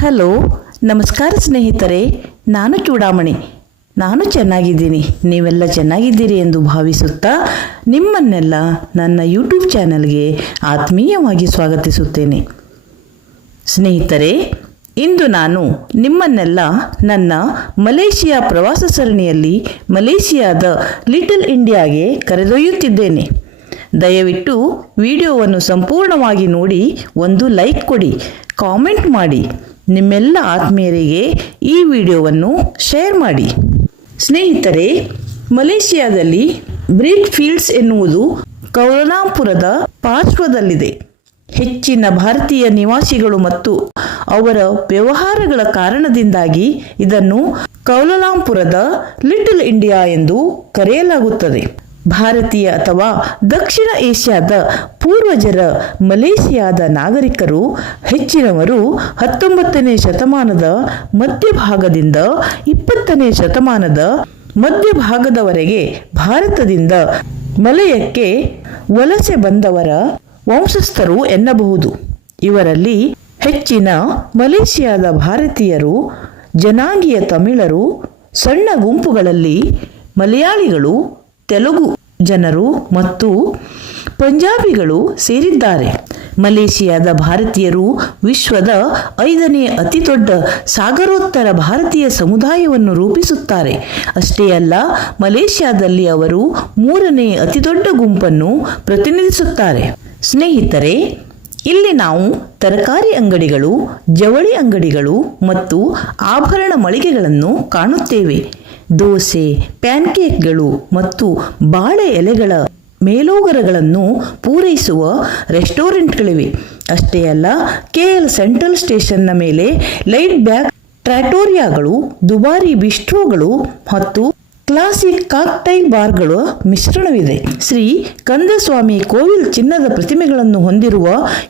Hello, ನಮಸ್ಕಾರ ಸ್ನೇಹಿತರೆ, ನಾನು ಚೂಡಾಮಣಿ. ನಾನು ಚೆನ್ನಾಗಿದ್ದೀನಿ. ನೀವೆಲ್ಲ ಚೆನ್ನಾಗಿದ್ದೀರಿ ಎಂದು ಭಾವಿಸುತ್ತಾ ನಿಮ್ಮನ್ನೆಲ್ಲ ನನ್ನ ಯೂಟ್ಯೂಬ್ ಚಾನೆಲ್ಗೆ ಆತ್ಮೀಯವಾಗಿ ಸ್ವಾಗತಿಸುತ್ತೇನೆ. ಸ್ನೇಹಿತರೆ, ಇಂದು ನಾನು ನಿಮ್ಮನ್ನೆಲ್ಲ ನನ್ನ ಮಲೇಷಿಯಾ ಪ್ರವಾಸ ಸರಣಿಯಲ್ಲಿ ಮಲೇಷಿಯಾದ ಲಿಟಲ್ ಇಂಡಿಯಾಗೆ ಕರೆದೊಯ್ಯುತ್ತಿದ್ದೇನೆ. ದಯವಿಟ್ಟು ವಿಡಿಯೋವನ್ನು ಸಂಪೂರ್ಣವಾಗಿ ನೋಡಿ, ಒಂದು ಲೈಕ್ ಕೊಡಿ, ಕಾಮೆಂಟ್ ಮಾಡಿ. ನಿಮ್ಮೆಲ್ಲ ಆತ್ಮೀಯರಿಗೆ ಈ ವಿಡಿಯೋವನ್ನು ಶೇರ್ ಮಾಡಿ. ಸ್ನೇಹಿತರೆ, ಮಲೇಷಿಯಾದಲ್ಲಿ ಬ್ರೀಡ್ ಫೀಲ್ಡ್ಸ್ ಎನ್ನುವುದು ಕೌಲಾಲಂಪುರದ ಪಾರ್ಶ್ವದಲ್ಲಿದೆ. ಹೆಚ್ಚಿನ ಭಾರತೀಯ ನಿವಾಸಿಗಳು ಮತ್ತು ಅವರ ವ್ಯವಹಾರಗಳ ಕಾರಣದಿಂದಾಗಿ ಇದನ್ನು ಕೌಲಾಲಂಪುರದ ಲಿಟಲ್ ಇಂಡಿಯಾ ಎಂದು ಕರೆಯಲಾಗುತ್ತದೆ. ಭಾರತೀಯ ಅಥವಾ ದಕ್ಷಿಣ ಏಷ್ಯಾದ ಪೂರ್ವಜರ ಮಲೇಷಿಯಾದ ನಾಗರಿಕರು ಹೆಚ್ಚಿನವರು ಹತ್ತೊಂಬತ್ತನೇ ಶತಮಾನದ ಮಧ್ಯಭಾಗದಿಂದ ಇಪ್ಪತ್ತನೇ ಶತಮಾನದ ಮಧ್ಯಭಾಗದವರೆಗೆ ಭಾರತದಿಂದ ಮಲಯಕ್ಕೆ ವಲಸೆ ಬಂದವರ ವಂಶಸ್ಥರು ಎನ್ನಬಹುದು. ಇವರಲ್ಲಿ ಹೆಚ್ಚಿನ ಮಲೇಷಿಯಾದ ಭಾರತೀಯರು, ಜನಾಂಗೀಯ ತಮಿಳರು, ಸಣ್ಣ ಗುಂಪುಗಳಲ್ಲಿ ಮಲಯಾಳಿಗಳು ತೆಲುಗು ಜನರು ಮತ್ತು ಪಂಜಾಬಿಗಳು ಸೇರಿದ್ದಾರೆ. ಮಲೇಷಿಯಾದ ಭಾರತೀಯರು ವಿಶ್ವದ ಐದನೇ ಅತಿ ದೊಡ್ಡ ಸಾಗರೋತ್ತರ ಭಾರತೀಯ ಸಮುದಾಯವನ್ನು ರೂಪಿಸುತ್ತಾರೆ. ಅಷ್ಟೇ ಅಲ್ಲ, ಮಲೇಷಿಯಾದಲ್ಲಿ ಅವರು ಮೂರನೇ ಅತಿ ದೊಡ್ಡ ಗುಂಪನ್ನು ಪ್ರತಿನಿಧಿಸುತ್ತಾರೆ. ಸ್ನೇಹಿತರೆ, ಇಲ್ಲಿ ನಾವು ತರಕಾರಿ ಅಂಗಡಿಗಳು, ಜವಳಿ ಅಂಗಡಿಗಳು ಮತ್ತು ಆಭರಣ ಮಳಿಗೆಗಳನ್ನು ಕಾಣುತ್ತೇವೆ. ದೋಸೆ, ಪ್ಯಾನ್ಕೇಕ್ಗಳು ಮತ್ತು ಬಾಳೆ ಎಲೆಗಳ ಮೇಲೋಗರಗಳನ್ನು ಪೂರೈಸುವ ರೆಸ್ಟೋರೆಂಟ್ಗಳಿವೆ. ಅಷ್ಟೇ ಅಲ್ಲ ಕೆ ಎಲ್ ಸೆಂಟ್ರಲ್ ಸ್ಟೇಷನ್ನ ಮೇಲೆ ಲೈಟ್ ಬ್ಯಾಕ್ ಟ್ರಾಟೋರಿಯಾಗಳು ದುಬಾರಿ ಬಿಸ್ಟ್ರೋಗಳು ಮತ್ತು ಕ್ಲಾಸಿಕ್ ಕಾಕ್ಟೈಲ್ ಬಾರ್ಗಳ ಮಿಶ್ರಣವಿದೆ. ಶ್ರೀ ಕಂದಸ್ವಾಮಿ ಕೋವಿಲ್ ಚಿನ್ನದ ಪ್ರತಿಮೆಗಳನ್ನು ಹೊಂದಿರುವ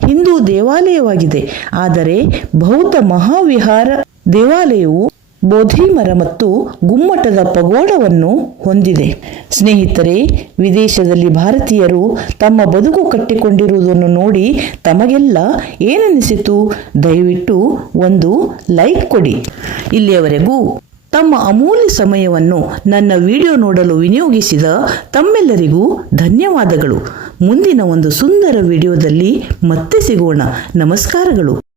ಹಿಂದೂ ದೇವಾಲಯವಾಗಿದೆ. ಆದರೆ ಬೌದ್ಧ ಮಹಾವಿಹಾರ ದೇವಾಲಯವು ಬೋಧಿ ಮರ ಮತ್ತು ಗುಮ್ಮಟದ ಪಗೋಡವನ್ನು ಹೊಂದಿದೆ. ಸ್ನೇಹಿತರೆ, ವಿದೇಶದಲ್ಲಿ ಭಾರತೀಯರು ತಮ್ಮ ಬದುಕು ಕಟ್ಟಿಕೊಂಡಿರುವುದನ್ನು ನೋಡಿ ತಮಗೆಲ್ಲ ಏನನ್ನಿಸಿತು? ದಯವಿಟ್ಟು ಒಂದು ಲೈಕ್ ಕೊಡಿ. ಇಲ್ಲಿಯವರೆಗೂ ತಮ್ಮ ಅಮೂಲ್ಯ ಸಮಯವನ್ನು ನನ್ನ ವಿಡಿಯೋ ನೋಡಲು ವಿನಿಯೋಗಿಸಿದ ತಮ್ಮೆಲ್ಲರಿಗೂ ಧನ್ಯವಾದಗಳು. ಮುಂದಿನ ಒಂದು ಸುಂದರ ವಿಡಿಯೋದಲ್ಲಿ ಮತ್ತೆ ಸಿಗೋಣ. ನಮಸ್ಕಾರಗಳು.